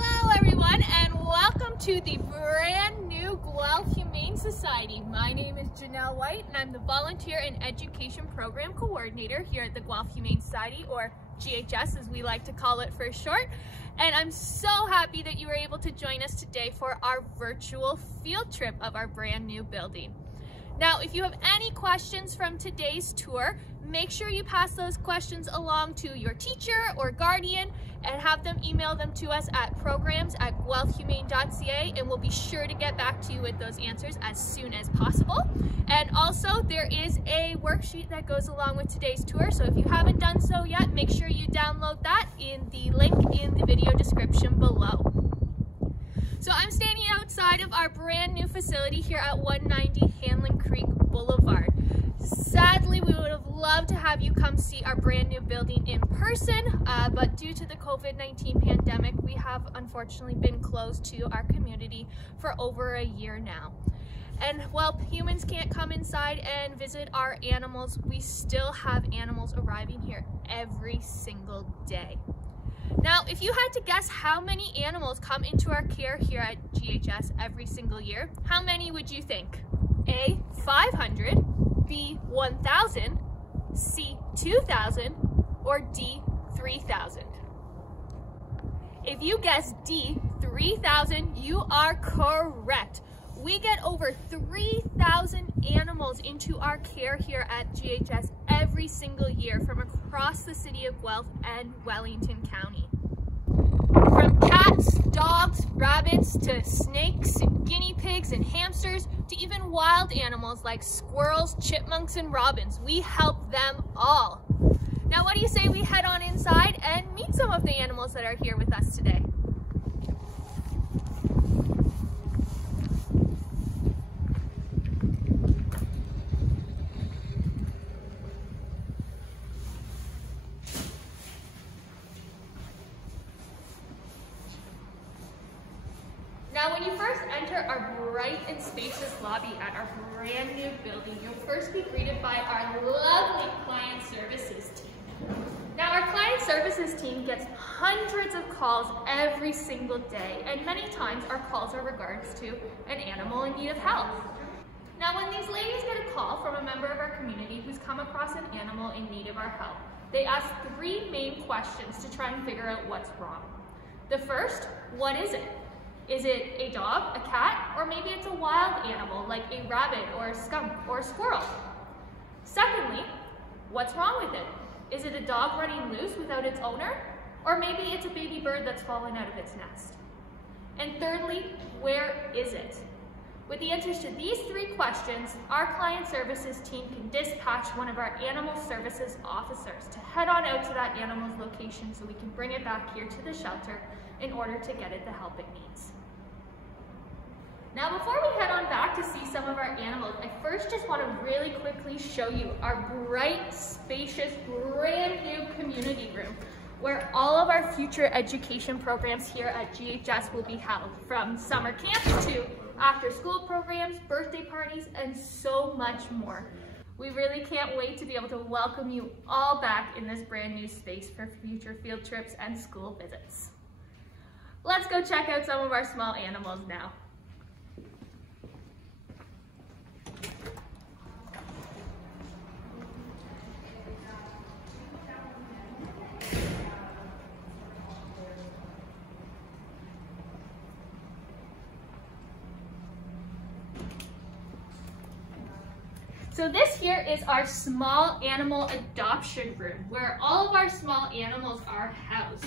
Hello everyone, and welcome to the brand new Guelph Humane Society. My name is Jenelle White and I'm the Volunteer and Education Program Coordinator here at the Guelph Humane Society, or GHS as we like to call it for short. And I'm so happy that you were able to join us today for our virtual field trip of our brand new building. Now, if you have any questions from today's tour, make sure you pass those questions along to your teacher or guardian and have them email them to us at programs@guelphhumane.ca, and we'll be sure to get back to you with those answers as soon as possible. And also, there is a worksheet that goes along with today's tour, so if you haven't done so yet, make sure you download that in the link in the video description below. So I'm standing outside of our brand new facility here at 190 Hanlon Creek Blvd. Sadly, we would have loved to have you come see our brand new building in person, but due to the COVID-19 pandemic, we have unfortunately been closed to our community for over a year now. And while humans can't come inside and visit our animals, we still have animals arriving here every single day. Now, if you had to guess how many animals come into our care here at GHS every single year, how many would you think? A, 500, B, 1,000, C, 2,000, or D, 3,000? If you guessed D, 3,000, you are correct. We get over 3,000 animals into our care here at GHS every single year from across the city of Guelph and Wellington County. From cats, dogs, rabbits, to snakes and guinea pigs and hamsters, to even wild animals like squirrels, chipmunks, and robins, we help them all. Now, what do you say we head on inside and meet some of the animals that are here with us today? Now, when you first enter our bright and spacious lobby at our brand new building, you'll first be greeted by our lovely client services team. Now, our client services team gets hundreds of calls every single day, and many times our calls are regards to an animal in need of help. Now, when these ladies get a call from a member of our community who's come across an animal in need of our help, they ask three main questions to try and figure out what's wrong. The first, what is it? Is it a dog, a cat, or maybe it's a wild animal like a rabbit or a skunk or a squirrel? Secondly, what's wrong with it? Is it a dog running loose without its owner? Or maybe it's a baby bird that's fallen out of its nest? And thirdly, where is it? With the answers to these three questions, our client services team can dispatch one of our animal services officers to head on out to that animal's location so we can bring it back here to the shelter in order to get it the help it needs. Now, before we head on back to see some of our animals, I first just want to really quickly show you our bright, spacious, brand new community room where all of our future education programs here at GHS will be held, from summer camps to after school programs, birthday parties, and so much more. We really can't wait to be able to welcome you all back in this brand new space for future field trips and school visits. Let's go check out some of our small animals now. So this here is our small animal adoption room where all of our small animals are housed.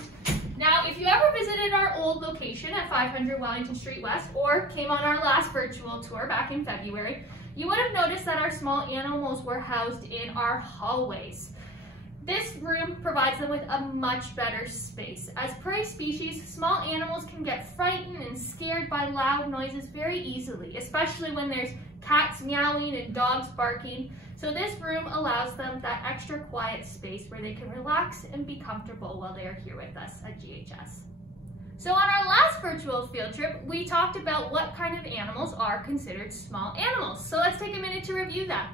Now, if you ever visited our old location at 500 Wellington Street West or came on our last virtual tour back in February, you would have noticed that our small animals were housed in our hallways. This room provides them with a much better space. As prey species, small animals can get frightened and scared by loud noises very easily, especially when there's cats meowing and dogs barking. So this room allows them that extra quiet space where they can relax and be comfortable while they are here with us at GHS. So on our last virtual field trip, we talked about what kind of animals are considered small animals. So let's take a minute to review that.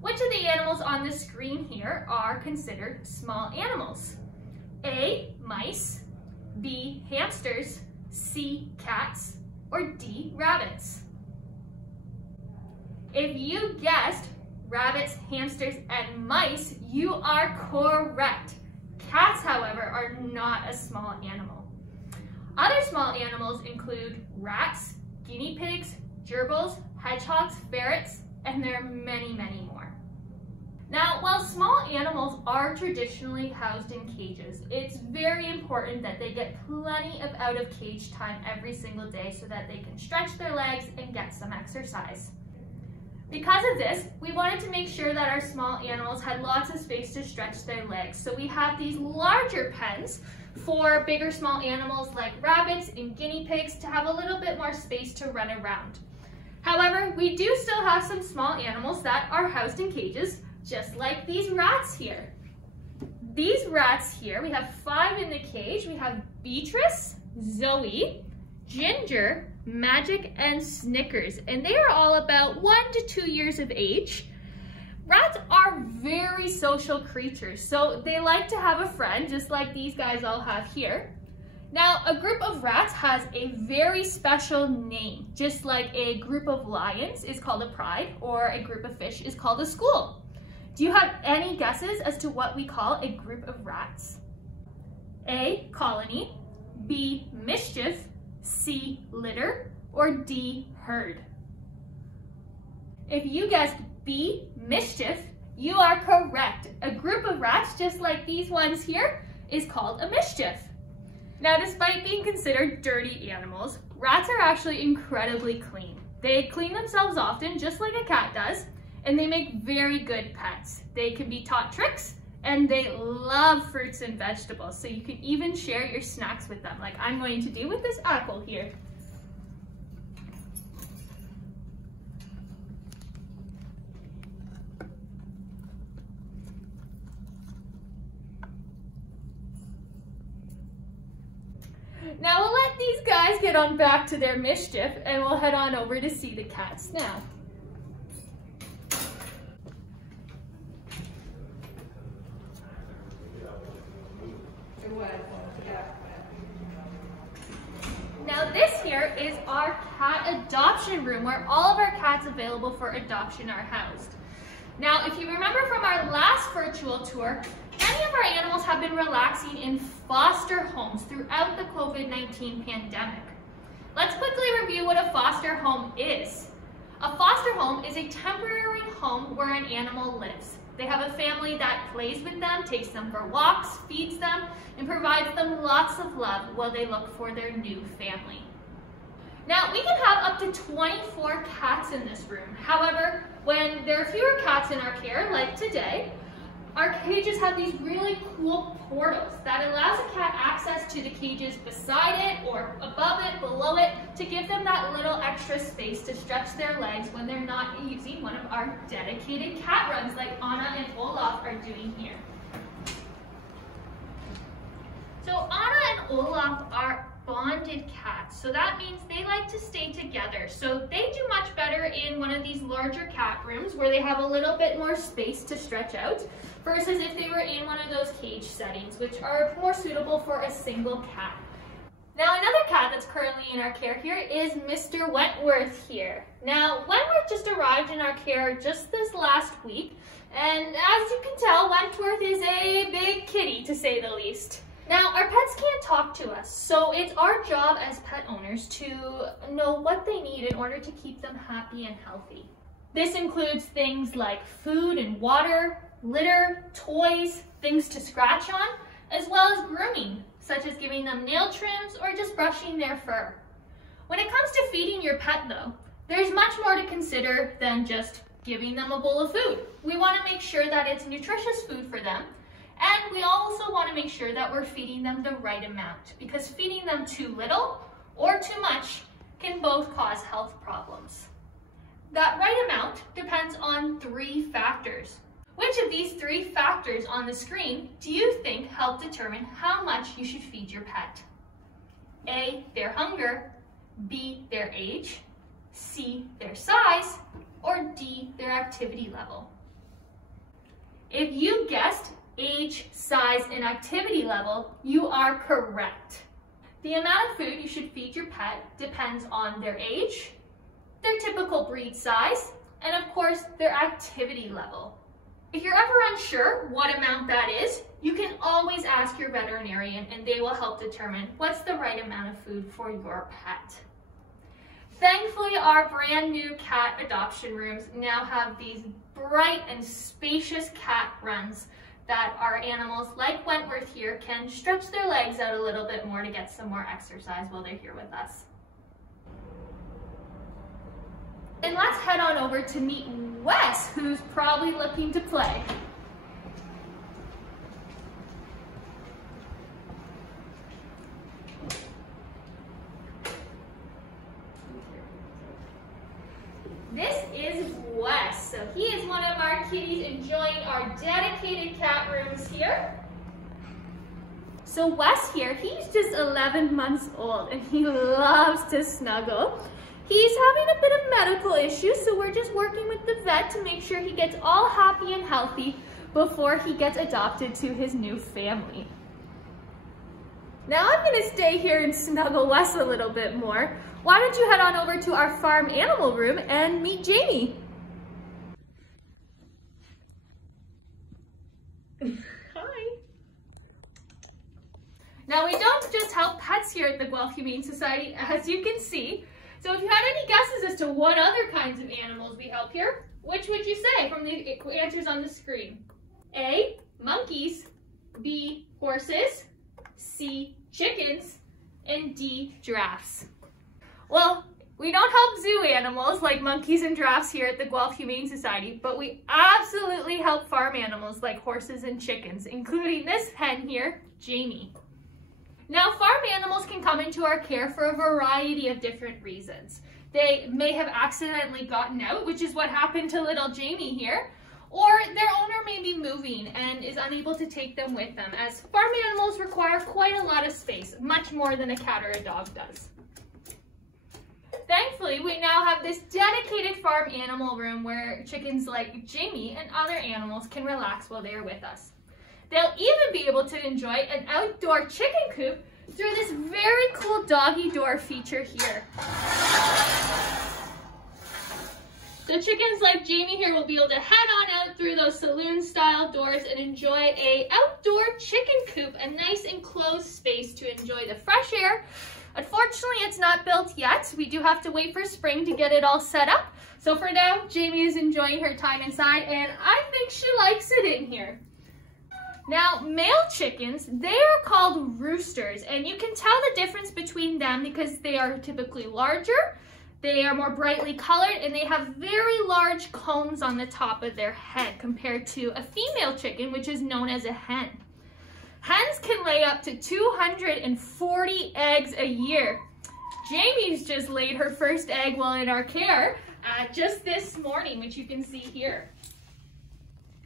Which of the animals on the screen here are considered small animals? A, mice, B, hamsters, C, cats, or D, rabbits? If you guessed rabbits, hamsters, and mice, you are correct. Cats, however, are not a small animal. Other small animals include rats, guinea pigs, gerbils, hedgehogs, ferrets, and there are many, many more. Now, while small animals are traditionally housed in cages, it's very important that they get plenty of out-of-cage time every single day so that they can stretch their legs and get some exercise. Because of this, we wanted to make sure that our small animals had lots of space to stretch their legs. So we have these larger pens for bigger small animals like rabbits and guinea pigs to have a little bit more space to run around. However, we do still have some small animals that are housed in cages, just like these rats here. These rats here, we have 5 in the cage. We have Beatrice, Zoe, Ginger, Magic, and Snickers, and they are all about 1 to 2 years of age. Rats are very social creatures, so they like to have a friend, just like these guys all have here. Now, a group of rats has a very special name, just like a group of lions is called a pride, or a group of fish is called a school. Do you have any guesses as to what we call a group of rats? A, colony, B, mischief, C, litter, or D, herd? If you guessed B, mischief, you are correct. A group of rats, just like these ones here, is called a mischief. Now, despite being considered dirty animals, rats are actually incredibly clean. They clean themselves often, just like a cat does, and they make very good pets. They can be taught tricks, and they love fruits and vegetables, so you can even share your snacks with them, like I'm going to do with this apple here. Now we'll let these guys get on back to their mischief, and we'll head on over to see the cats now. Now this here is our cat adoption room where all of our cats available for adoption are housed. Now, if you remember from our last virtual tour, many of our animals have been relaxing in foster homes throughout the COVID-19 pandemic. Let's quickly review what a foster home is. A foster home is a temporary home where an animal lives. They have a family that plays with them, takes them for walks, feeds them, and provides them lots of love while they look for their new family. Now, we can have up to 24 cats in this room. However, when there are fewer cats in our care, like today, our cages have these really cool portals that allows a cat access to the cages beside it or above it, below it, to give them that little extra space to stretch their legs when they're not using one of our dedicated cat runs like Anna and Olaf are doing here. So Anna and Olaf are bonded cats, so that means they like to stay together. So they do much better in one of these larger cat rooms where they have a little bit more space to stretch out versus if they were in one of those cage settings, which are more suitable for a single cat. Now, another cat that's currently in our care here is Mr. Wentworth here. Now, Wentworth just arrived in our care just this last week, and as you can tell, Wentworth is a big kitty, to say the least. Now, our pets can't talk to us, so it's our job as pet owners to know what they need in order to keep them happy and healthy. This includes things like food and water, litter, toys, things to scratch on, as well as grooming, such as giving them nail trims or just brushing their fur. When it comes to feeding your pet, though, there's much more to consider than just giving them a bowl of food. We want to make sure that it's nutritious food for them. And we also want to make sure that we're feeding them the right amount, because feeding them too little or too much can both cause health problems. That right amount depends on 3 factors. Which of these 3 factors on the screen do you think help determine how much you should feed your pet? A, their hunger, B, their age, C, their size, or D, their activity level? If you guessed age, size, and activity level, you are correct. The amount of food you should feed your pet depends on their age, their typical breed size, and of course, their activity level. If you're ever unsure what amount that is, you can always ask your veterinarian and they will help determine what's the right amount of food for your pet. Thankfully, our brand new cat adoption rooms now have these bright and spacious cat runs that our animals, like Wentworth here, can stretch their legs out a little bit more to get some more exercise while they're here with us. And let's head on over to meet Wes, who's probably looking to play. This is Wes. So he is one of our kitties enjoying our dedicated cat rooms here. So Wes here, he's just 11 months old and he loves to snuggle. He's having a bit of medical issues, so we're just working with the vet to make sure he gets all happy and healthy before he gets adopted to his new family. Now I'm gonna stay here and snuggle Wes a little bit more. Why don't you head on over to our farm animal room and meet Jamie? Hi. Now we don't just help pets here at the Guelph Humane Society, as you can see. So if you had any guesses as to what other kinds of animals we help here, which would you say from the answers on the screen? A, monkeys, B, horses, C, chickens, and D, giraffes. Well, we don't help zoo animals like monkeys and giraffes here at the Guelph Humane Society, but we absolutely help farm animals like horses and chickens, including this hen here, Jamie. Now, farm animals can come into our care for a variety of different reasons. They may have accidentally gotten out, which is what happened to little Jamie here, or their owner may be moving and is unable to take them with them, as farm animals require quite a lot of space, much more than a cat or a dog does. Thankfully, we now have this dedicated farm animal room where chickens like Jamie and other animals can relax while they are with us. They'll even be able to enjoy an outdoor chicken coop through this very cool doggy door feature here. So chickens like Jamie here will be able to head on out through those saloon-style doors and enjoy an outdoor chicken coop, a nice enclosed space to enjoy the fresh air. Unfortunately, it's not built yet. We do have to wait for spring to get it all set up. So for now, Jamie is enjoying her time inside, and I think she likes it in here. Now, male chickens, they are called roosters, and you can tell the difference between them because they are typically larger, they are more brightly colored, and they have very large combs on the top of their head compared to a female chicken, which is known as a hen. Hens can lay up to 240 eggs a year. Jamie's just laid her first egg while in our care just this morning, which you can see here.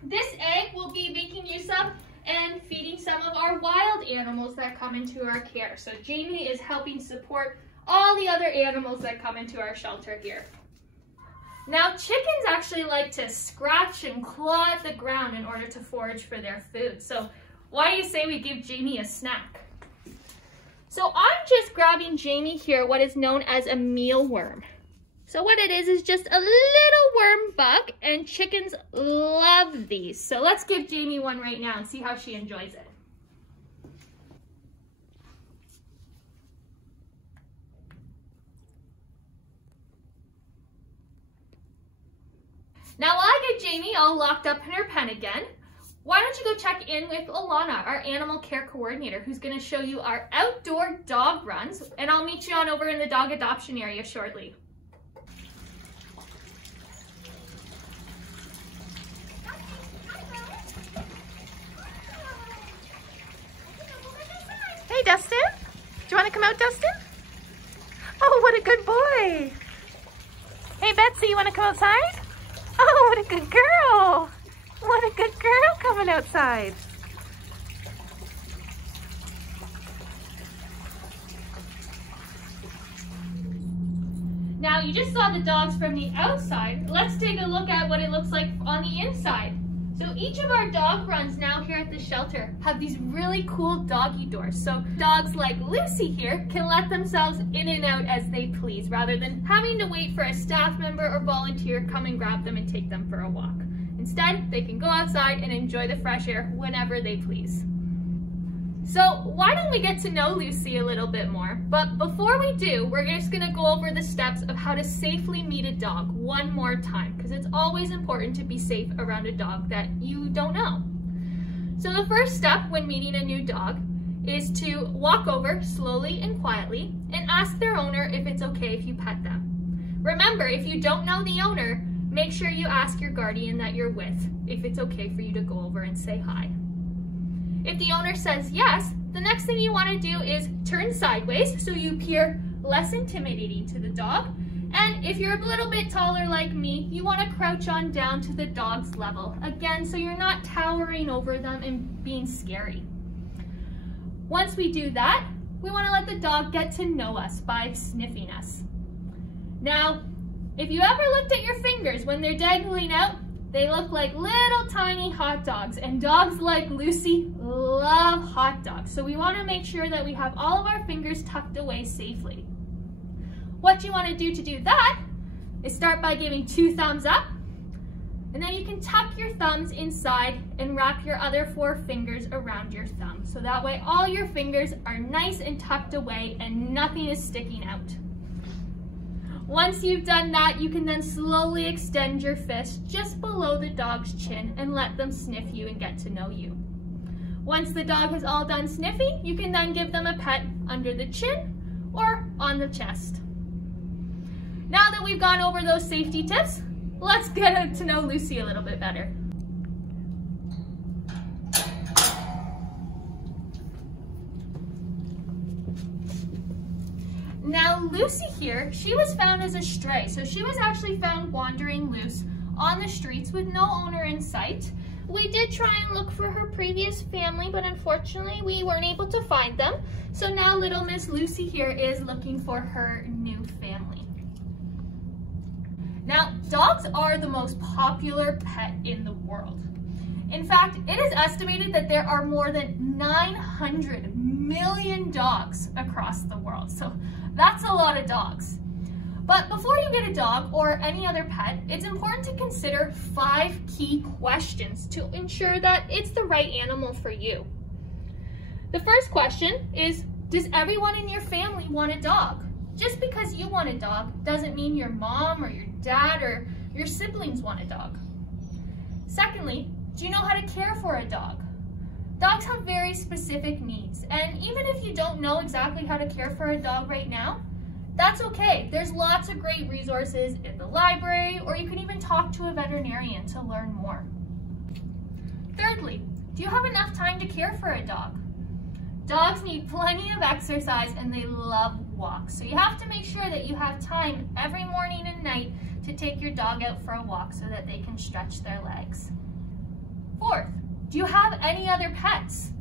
This egg will be making use of and feeding some of our wild animals that come into our care. So Jamie is helping support all the other animals that come into our shelter here. Now, chickens actually like to scratch and claw at the ground in order to forage for their food. So why do you say we give Jamie a snack? So I'm just grabbing Jamie here what is known as a mealworm. So what it is just a little worm bug, and chickens love these. So let's give Jamie one right now and see how she enjoys it. Now while I get Jamie all locked up in her pen again, why don't you go check in with Alana, our animal care coordinator, who's going to show you our outdoor dog runs, and I'll meet you on over in the dog adoption area shortly. Hey, Dustin. Do you want to come out, Dustin? Oh, what a good boy. Hey, Betsy, you want to come outside? Oh, what a good girl. What a good girl coming outside. Now, you just saw the dogs from the outside. Let's take a look at what it looks like on the inside. So each of our dog runs now here at the shelter have these really cool doggy doors. So dogs like Lucy here can let themselves in and out as they please, rather than having to wait for a staff member or volunteer come and grab them and take them for a walk. Instead, they can go outside and enjoy the fresh air whenever they please. So why don't we get to know Lucy a little bit more? But before we do, we're just gonna go over the steps of how to safely meet a dog one more time, because it's always important to be safe around a dog that you don't know. So the first step when meeting a new dog is to walk over slowly and quietly and ask their owner if it's okay if you pet them. Remember, if you don't know the owner, make sure you ask your guardian that you're with if it's okay for you to go over and say hi. If the owner says yes, the next thing you want to do is turn sideways so you appear less intimidating to the dog. And if you're a little bit taller like me, you want to crouch on down to the dog's level, again, so you're not towering over them and being scary. Once we do that, we want to let the dog get to know us by sniffing us. Now, if you ever looked at your fingers when they're dangling out, they look like little tiny hot dogs, and dogs like Lucy love hot dogs. So we want to make sure that we have all of our fingers tucked away safely. What you want to do that is start by giving 2 thumbs up, and then you can tuck your thumbs inside and wrap your other 4 fingers around your thumb. So that way all your fingers are nice and tucked away and nothing is sticking out. Once you've done that, you can then slowly extend your fist just below the dog's chin and let them sniff you and get to know you. Once the dog is all done sniffing, you can then give them a pet under the chin or on the chest. Now that we've gone over those safety tips, let's get to know Lucy a little bit better. Now Lucy here, she was found as a stray, so she was actually found wandering loose on the streets with no owner in sight. We did try and look for her previous family, but unfortunately we weren't able to find them. So now little Miss Lucy here is looking for her new family. Now, dogs are the most popular pet in the world. In fact, it is estimated that there are more than 900 million dogs across the world. So that's a lot of dogs. But before you get a dog or any other pet, it's important to consider 5 key questions to ensure that it's the right animal for you. The first question is, does everyone in your family want a dog? Just because you want a dog doesn't mean your mom or your dad or your siblings want a dog. Secondly, do you know how to care for a dog? Dogs have very specific needs, and even if you don't know exactly how to care for a dog right now, that's okay. There's lots of great resources in the library, or you can even talk to a veterinarian to learn more. Thirdly, do you have enough time to care for a dog? Dogs need plenty of exercise and they love walks, so you have to make sure that you have time every morning and night to take your dog out for a walk so that they can stretch their legs. Fourth, do you have any other pets?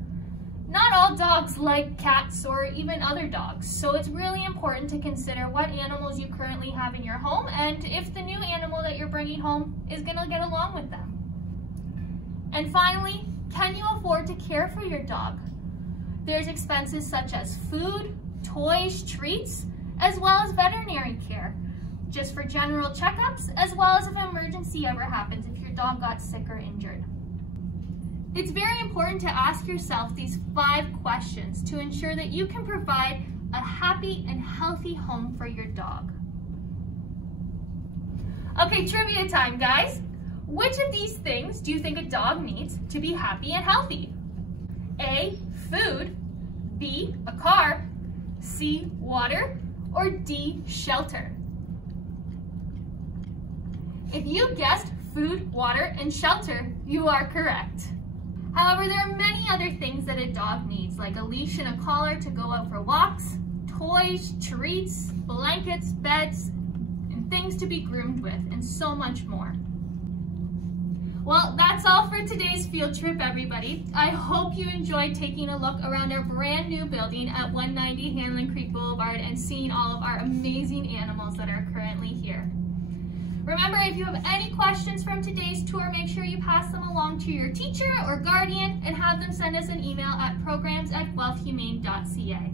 Not all dogs like cats or even other dogs, so it's really important to consider what animals you currently have in your home and if the new animal that you're bringing home is going to get along with them. And finally, can you afford to care for your dog? There's expenses such as food, toys, treats, as well as veterinary care, just for general checkups, as well as if an emergency ever happens if your dog got sick or injured. It's very important to ask yourself these 5 questions to ensure that you can provide a happy and healthy home for your dog. Okay, trivia time, guys. Which of these things do you think a dog needs to be happy and healthy? A, food, B, a car, C, water, or D, shelter? If you guessed food, water, and shelter, you are correct. However, there are many other things that a dog needs, like a leash and a collar to go out for walks, toys, treats, blankets, beds, and things to be groomed with, and so much more. Well, that's all for today's field trip, everybody. I hope you enjoyed taking a look around our brand new building at 190 Hanlon Creek Boulevard and seeing all of our amazing animals that are currently here. Remember, if you have any questions from today's tour, make sure you pass them along to your teacher or guardian and have them send us an email at programs@guelphhumane.ca.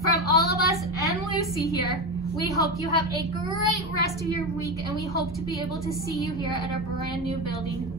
From all of us and Lucy here, we hope you have a great rest of your week, and we hope to be able to see you here at our brand new building